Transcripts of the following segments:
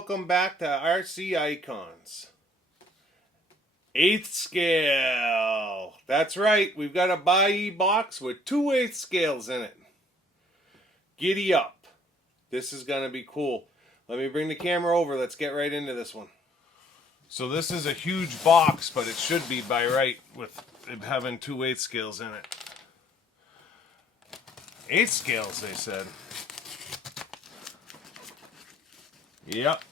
welcome back to RC Icons. 1/8 scale. That's right, we've got a Buyee box with 2/8 scales in it. Giddy up. This is going to be cool. Let me bring the camera over. Let's get right into this one. So this is a huge box, but it should be by right with it having 2/8 scales in it. 8 scales, they said. Yep.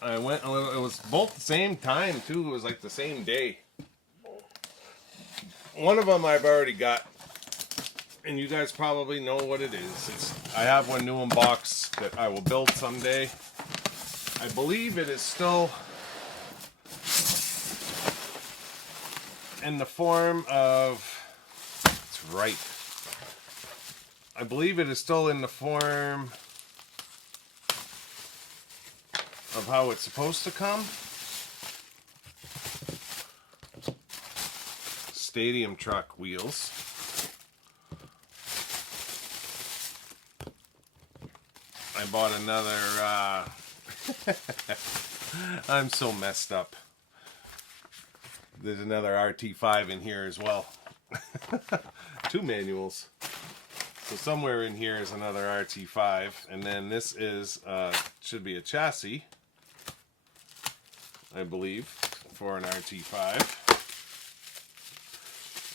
I went, it was both the same time too. It was like the same day. One of them I've already got, and you guys probably know what it is. I have one new unbox that I will build someday. I believe it is still in the form of, it's right. I believe it is still in the form of how it's supposed to come. Stadium truck wheels. I bought another, I'm so messed up. There's another RT5 in here as well. 2 manuals. So somewhere in here is another RT5. And then this is, should be a chassis, I believe, for an RT5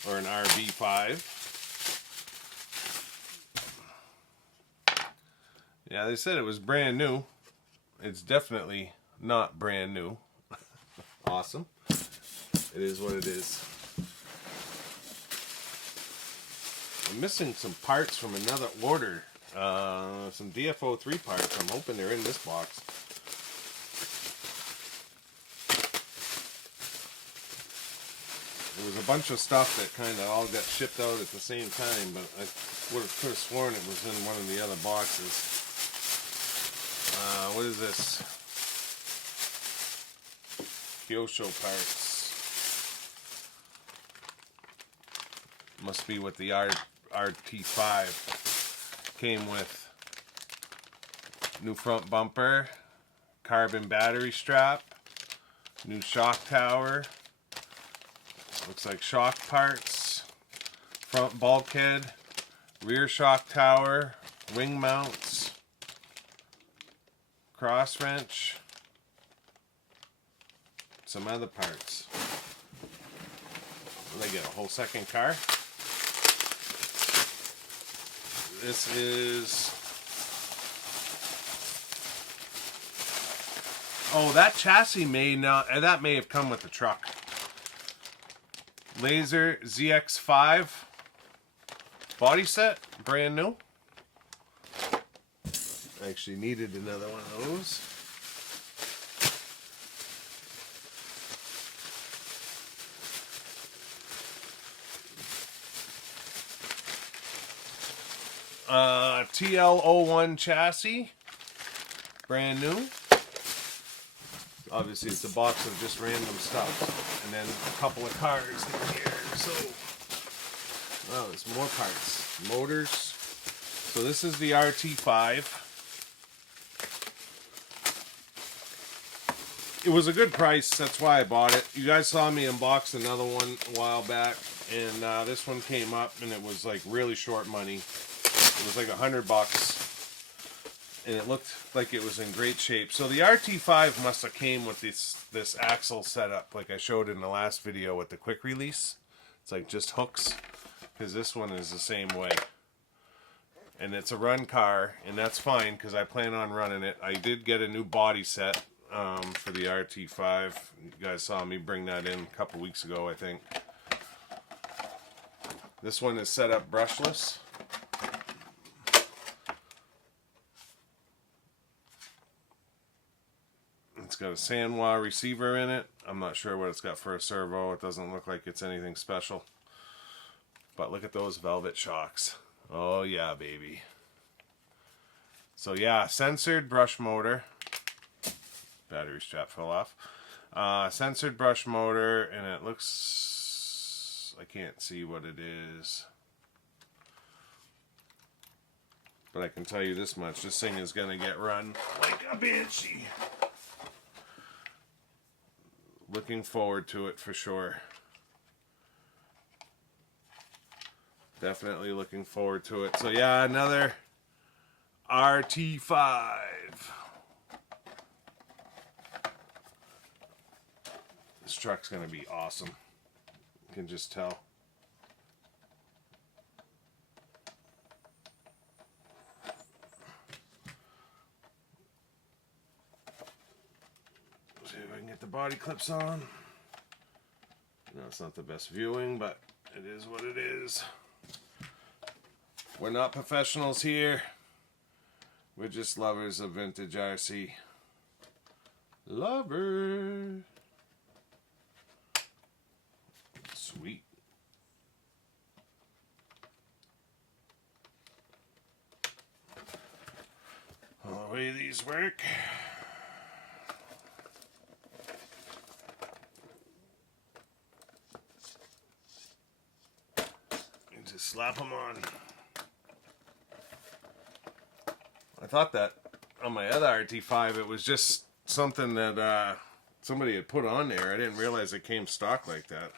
or an RB5. Yeah, they said it was brand new. It's definitely not brand new. Awesome. It is what it is. I'm missing some parts from another order. Some DFO3 parts. I'm hoping they're in this box. There was a bunch of stuff that kind of all got shipped out at the same time, but I could have sworn it was in one of the other boxes. What is this? Kyosho parts. Must be what the RT5 came with. New front bumper, carbon battery strap, new shock tower. Looks like shock parts, front bulkhead, rear shock tower, wing mounts, cross wrench, some other parts. Will they get a whole second car? This is, oh, that chassis may not, that may have come with the truck. Laser ZX5 body set, brand new. I actually needed another one of those. TL01 chassis, brand new. Obviously, it's a box of just random stuff, and then a couple of cars in here. So, oh, there's more parts, motors. So this is the RT5. It was a good price, that's why I bought it. You guys saw me unbox another one a while back, and this one came up, and it was like really short money. It was like $100. And it looked like it was in great shape. So the RT5 must have came with this axle setup, like I showed in the last video with the quick release. It's like just hooks, because this one is the same way. And it's a run car, and that's fine because I plan on running it. I did get a new body set for the RT5. You guys saw me bring that in a couple weeks ago, I think. This one is set up brushless. It's got a Sanwa receiver in it. I'm not sure what it's got for a servo. It doesn't look like it's anything special. But look at those velvet shocks. Oh yeah, baby. So yeah, censored brush motor. Battery strap fell off. Censored brush motor, and it looks, I can't see what it is. But I can tell you this much, this thing is going to get run like a banshee. Looking forward to it for sure. Definitely looking forward to it. So yeah, another RT5. This truck's gonna be awesome. You can just tell. See if I can get the body clips on. No, it's not the best viewing, but it is what it is. We're not professionals here. We're just lovers of vintage RC. Lover. Sweet. The way these work. You just slap them on. I thought that on my other RT5 it was just something that somebody had put on there. I didn't realize it came stock like that.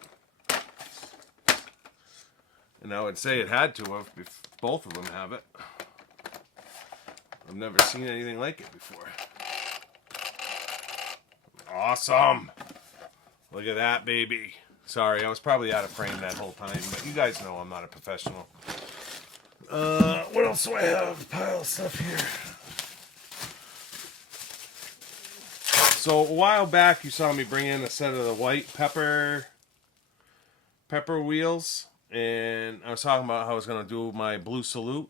And I would say it had to have if both of them have it. I've never seen anything like it before. Awesome! Look at that, baby. Sorry, I was probably out of frame that whole time, but you guys know I'm not a professional. What else do I have? Pile of stuff here. So a while back, you saw me bring in a set of the white pepper wheels, and I was talking about how I was going to do my blue salute,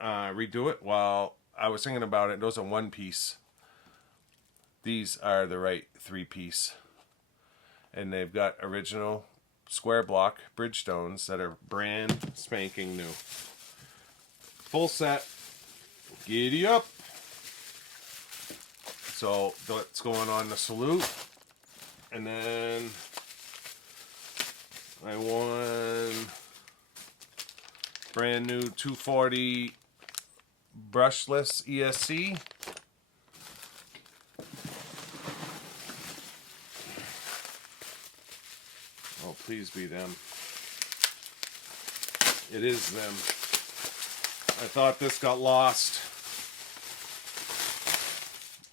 redo it. While I was thinking about it, those are one piece. These are the right 3-piece, and they've got original square block Bridgestones that are brand spanking new. Full set. Giddy up. So that's going on the salute. And then I won brand new 240 brushless ESC. Oh, please be them. It is them. I thought this got lost.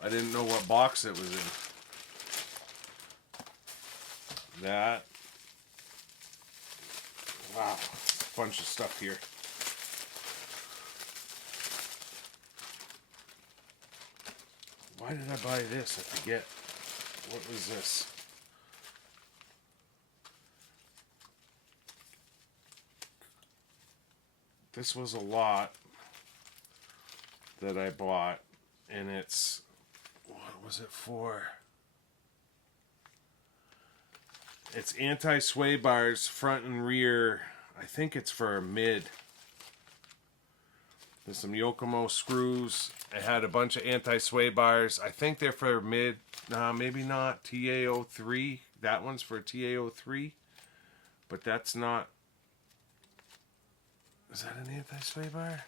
I didn't know what box it was in. That. Wow. Bunch of stuff here. Why did I buy this? I forget. What was this? This was a lot that I bought, and it's, what was it for? It's anti-sway bars front and rear. I think it's for a mid. There's some Yokomo screws. I had a bunch of anti-sway bars. I think they're for mid. Nah, maybe not. TA03. That one's for TA03. But that's not. Is that an anti-sway bar?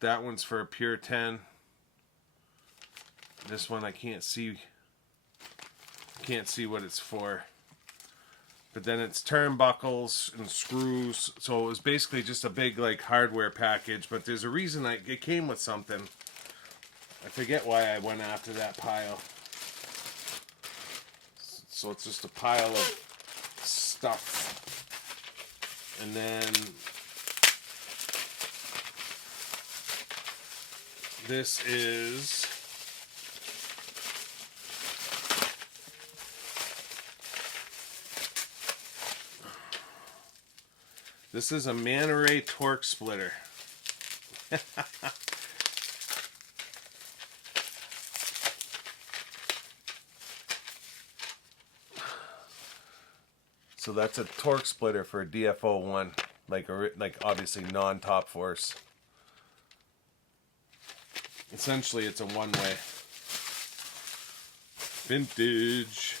That one's for a pure 10. This one I can't see. Can't see what it's for. But then it's turnbuckles and screws. So it was basically just a big like hardware package. But there's a reason it came with something. I forget why I went after that pile. So it's just a pile of stuff. And then this is a Man Ray torque splitter. So that's a torque splitter for a DFO1, like obviously non-top force. Essentially, it's a one-way. Vintage.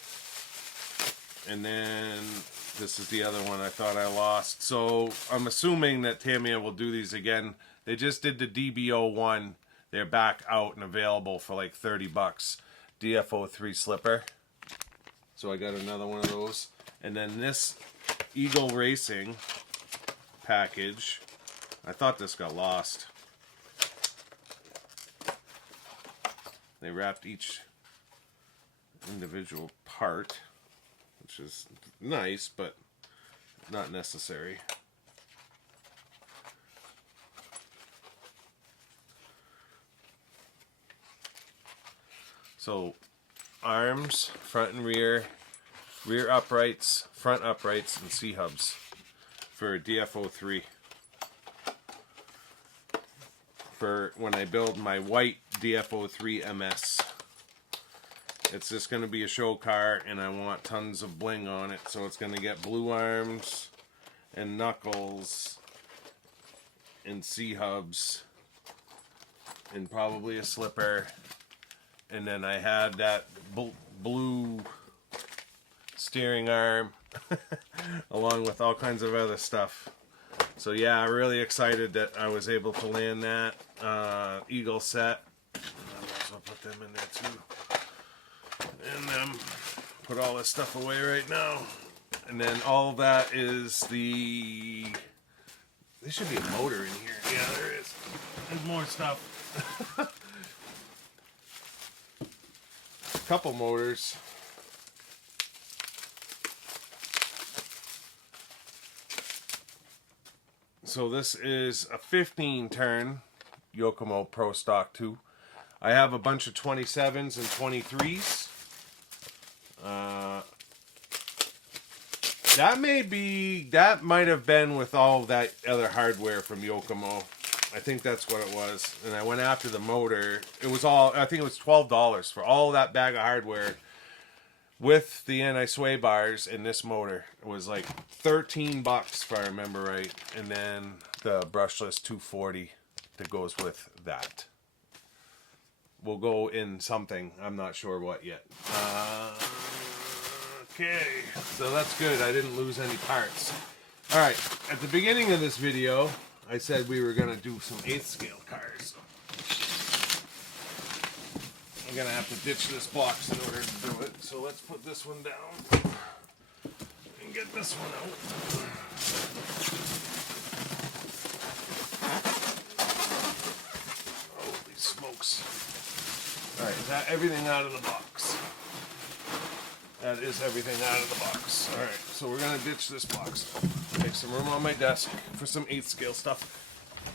And then this is the other one I thought I lost. So I'm assuming that Tamiya will do these again. They just did the DBO1. They're back out and available for like $30. DFO3 slipper. So I got another one of those. And then this Eagle Racing package. I thought this got lost. They wrapped each individual part, which is nice, but not necessary. So, arms, front and rear, rear uprights, front uprights, and C-hubs for DFO3. For when I build my white DFO3 MS. It's just going to be a show car, and I want tons of bling on it, so it's going to get blue arms and knuckles and C-hubs and probably a slipper. And then I had that blue steering arm along with all kinds of other stuff. So yeah, I'm really excited that I was able to land that Eagle set. I might as well put them in there too. And put all this stuff away right now. And then all that is the... There should be a motor in here. Yeah, there is. There's more stuff. Couple motors. So this is a 15 turn Yokomo Pro Stock 2. I have a bunch of 27s and 23s. That might have been with all that other hardware from Yokomo. I think that's what it was. And I went after the motor. It was all, I think it was $12 for all that bag of hardware with the anti-sway bars and this motor. It was like $13 if I remember right. And then the brushless 240 that goes with that. We'll go in something. I'm not sure what yet. Okay, so that's good. I didn't lose any parts. All right, at the beginning of this video, I said we were going to do some 8th scale cars. I'm going to have to ditch this box in order to do it. So let's put this one down and get this one out. Holy smokes. All right, is that everything out of the box? That is everything out of the box. All right, so we're going to ditch this box. Make some room on my desk for some 8th scale stuff.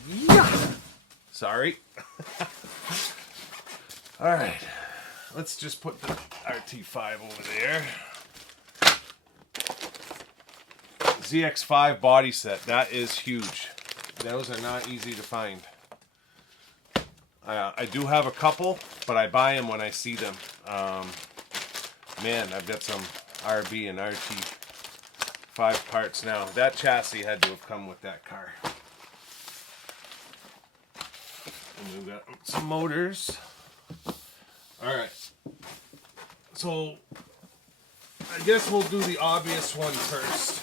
Yeah! Sorry. All right, let's just put the RT5 over there. ZX5 body set. That is huge. Those are not easy to find. I do have a couple, but I buy them when I see them. Man, I've got some RB and RT5 parts now. That chassis had to have come with that car. And we've got some motors. Alright. So, I guess we'll do the obvious one first.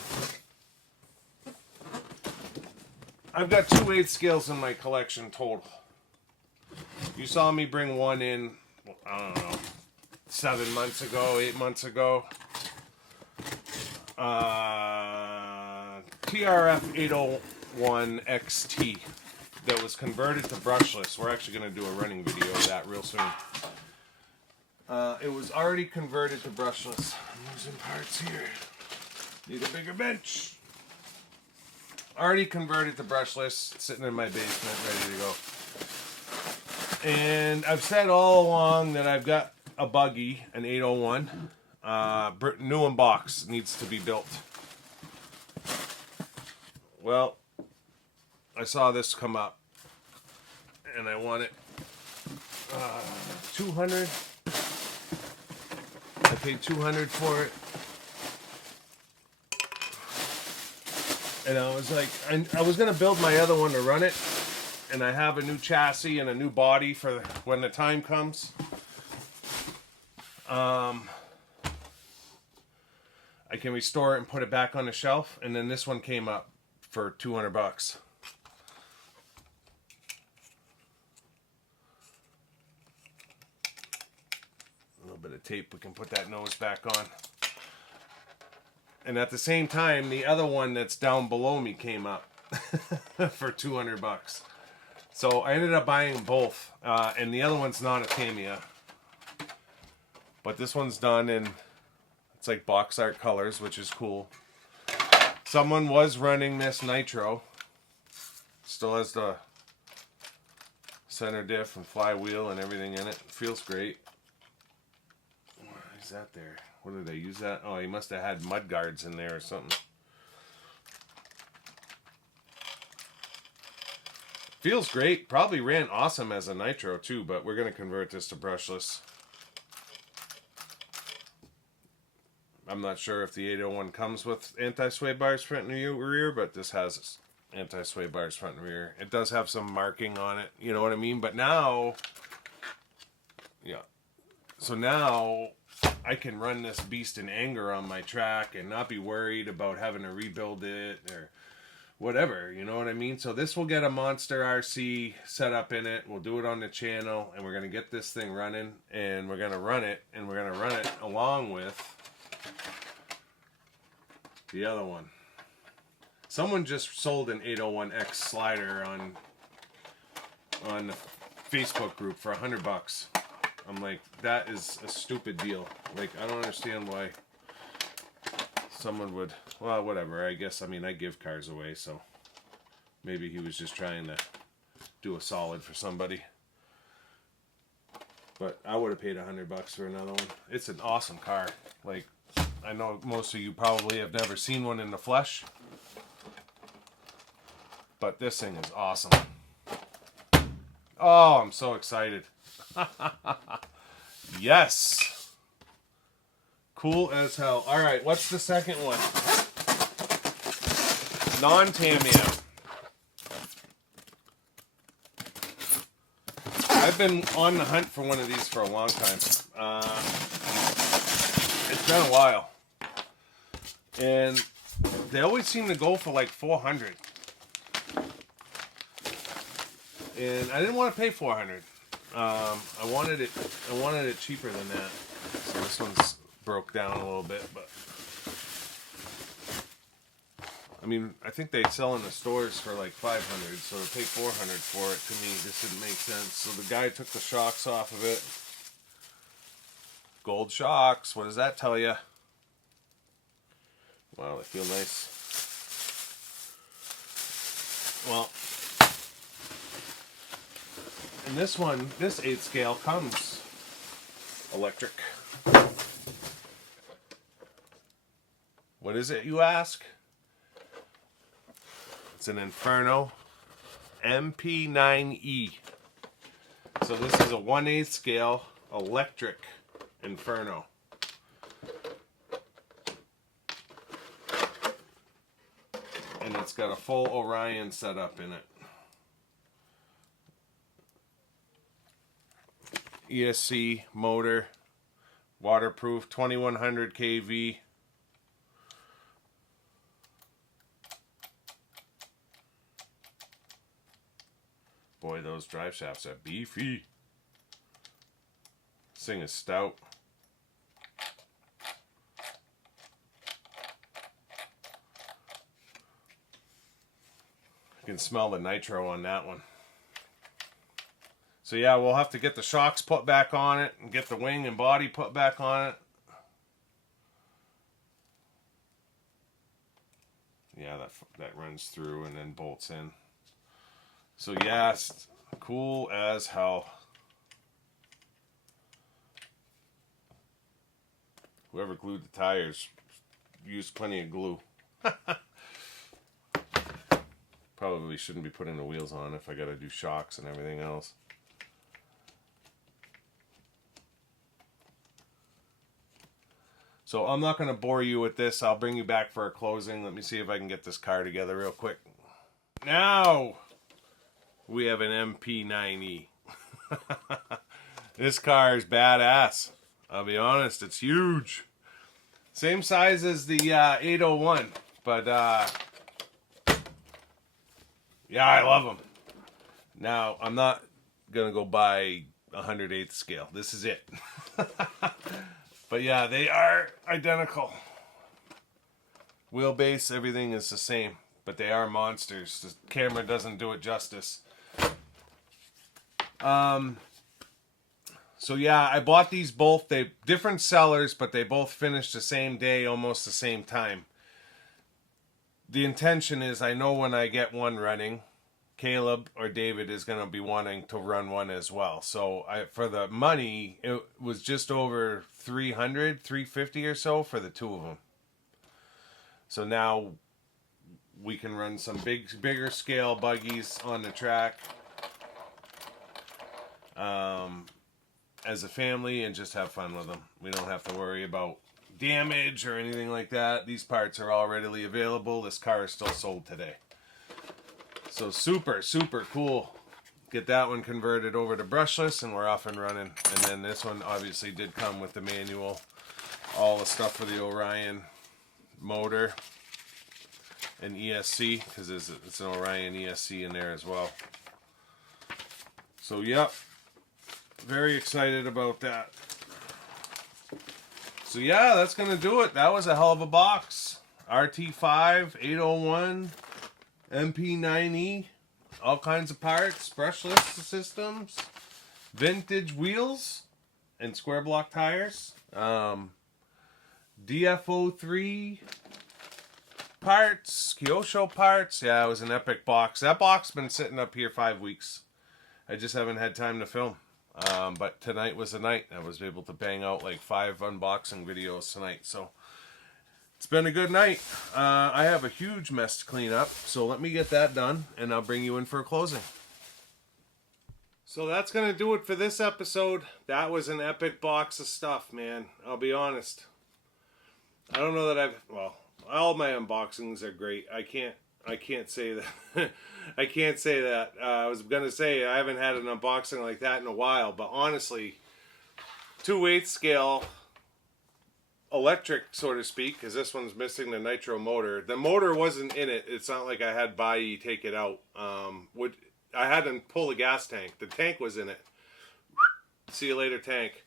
I've got 2 8th scales in my collection total. You saw me bring one in, I don't know, 7 months ago, 8 months ago. TRF 801 XT that was converted to brushless. We're actually going to do a running video of that real soon. It was already converted to brushless. I'm losing parts here. Need a bigger bench. Already converted to brushless, sitting in my basement, ready to go. And I've said all along that I've got a buggy, an 801. New unbox needs to be built. Well, I saw this come up, and I want it. 200. I paid 200 for it. And I was like, I was gonna build my other one to run it, and I have a new chassis and a new body for when the time comes. I can restore it and put it back on the shelf, and then this one came up for $200. A little bit of tape, we can put that nose back on. And at the same time, the other one that's down below me came up for 200 bucks. So I ended up buying both. And the other one's not a Tamiya. But this one's done in, it's like box art colors, which is cool. Someone was running this nitro. Still has the center diff and flywheel and everything in it. Feels great. Why is that there? What did they use that? Oh, he must have had mud guards in there or something. Feels great. Probably ran awesome as a nitro too, but we're going to convert this to brushless. I'm not sure if the 801 comes with anti-sway bars front and rear, but this has anti-sway bars front and rear. It does have some marking on it, you know what I mean? But now, yeah. So now I can run this beast in anger on my track and not be worried about having to rebuild it or whatever, you know what I mean? So this will get a Monster RC set up in it. We'll do it on the channel, and we're going to get this thing running, and we're going to run it, and we're going to run it along with the other one. Someone just sold an 801X slider on the Facebook group for 100 bucks. I'm like, that is a stupid deal. Like, I don't understand why someone would, well, whatever. I guess, I mean, I give cars away, so maybe he was just trying to do a solid for somebody. But I would have paid 100 bucks for another one. It's an awesome car. Like, I know most of you probably have never seen one in the flesh, but this thing is awesome. Oh, I'm so excited. Yes. Cool as hell. All right, what's the second one? Non-Tamiya. I've been on the hunt for one of these for a long time. It's been a while. And they always seem to go for like 400. And I didn't want to pay 400. I wanted it cheaper than that. So this one's broke down a little bit, but I mean, I think they sell in the stores for like 500, so to pay 400 for it, to me, this didn't make sense. So the guy took the shocks off of it. Gold shocks, what does that tell you? Wow, they feel nice. Well, and this one, this 8 scale comes electric. What is it, you ask? It's an Inferno MP9E. So this is a 1/8 scale electric Inferno. And it's got a full Orion setup in it. ESC motor, waterproof, 2100 kV. Boy, those drive shafts are beefy. This thing is stout. You can smell the nitro on that one. So yeah, we'll have to get the shocks put back on it and get the wing and body put back on it. Yeah, that runs through and then bolts in. So yeah, it's cool as hell. Whoever glued the tires used plenty of glue. Probably shouldn't be putting the wheels on if I gotta do shocks and everything else. So I'm not going to bore you with this. I'll bring you back for a closing. Let me see if I can get this car together real quick. Now we have an MP9E. This car is badass. I'll be honest, it's huge. Same size as the 801, but yeah, I love them. Now, I'm not going to go buy 108th scale. This is it. But yeah, they are identical. Wheelbase, everything is the same. But they are monsters. The camera doesn't do it justice. So yeah, I bought these both. They different sellers, but they both finished the same day, almost the same time. The intention is, I know when I get one running, Caleb or David is going to be wanting to run one as well. So for the money, it was just over 300, 350 or so for the two of them. So now we can run some bigger scale buggies on the track as a family and just have fun with them. We don't have to worry about damage or anything like that. These parts are all readily available. This car is still sold today. So super cool. Get that one converted over to brushless and we're off and running. And then this one obviously did come with the manual. All the stuff for the Orion motor and ESC, because it's an Orion ESC in there as well. So yep, very excited about that. So yeah, that's going to do it. That was a hell of a box. RT5, 801, MP9E, all kinds of parts, brushless systems, vintage wheels, and square block tires. DFO3 parts, Kyosho parts. Yeah, it was an epic box. That box been sitting up here 5 weeks. I just haven't had time to film. But tonight was the night. I was able to bang out like 5 unboxing videos tonight. So it's been a good night. I have a huge mess to clean up. So let me get that done and I'll bring you in for a closing. So that's going to do it for this episode. That was an epic box of stuff, man. I'll be honest. I don't know that well, all my unboxings are great. I can't say that. I can't say that. I was going to say I haven't had an unboxing like that in a while, but honestly, 2/8 scale electric, so to speak, because this one's missing the nitro motor. The motor wasn't in it. It's not like I had Buyee take it out. I had to pull the gas tank. The tank was in it. See you later, tank.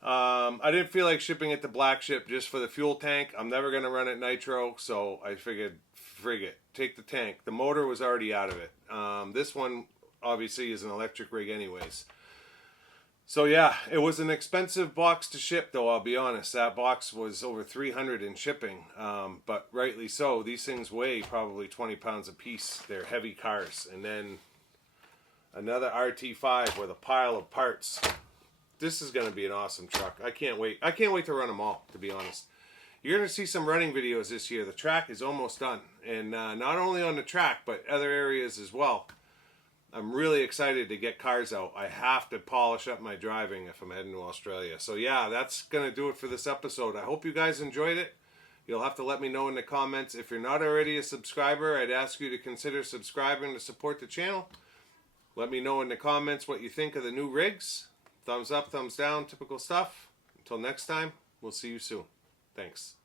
I didn't feel like shipping it to Black Ship just for the fuel tank. I'm never going to run it nitro, so I figured, frig it, take the tank. The motor was already out of it. This one obviously is an electric rig anyways. So yeah, it was an expensive box to ship though, I'll be honest. That box was over $300 in shipping, but rightly so. These things weigh probably 20 pounds a piece. They're heavy cars. And then another RT5 with a pile of parts. This is going to be an awesome truck. I can't wait. I can't wait to run them all, to be honest. You're going to see some running videos this year. The track is almost done. And not only on the track, but other areas as well. I'm really excited to get cars out. I have to polish up my driving if I'm heading to Australia. So yeah, that's going to do it for this episode. I hope you guys enjoyed it. You'll have to let me know in the comments. If you're not already a subscriber, I'd ask you to consider subscribing to support the channel. Let me know in the comments what you think of the new rigs. Thumbs up, thumbs down, typical stuff. Until next time, we'll see you soon. Thanks.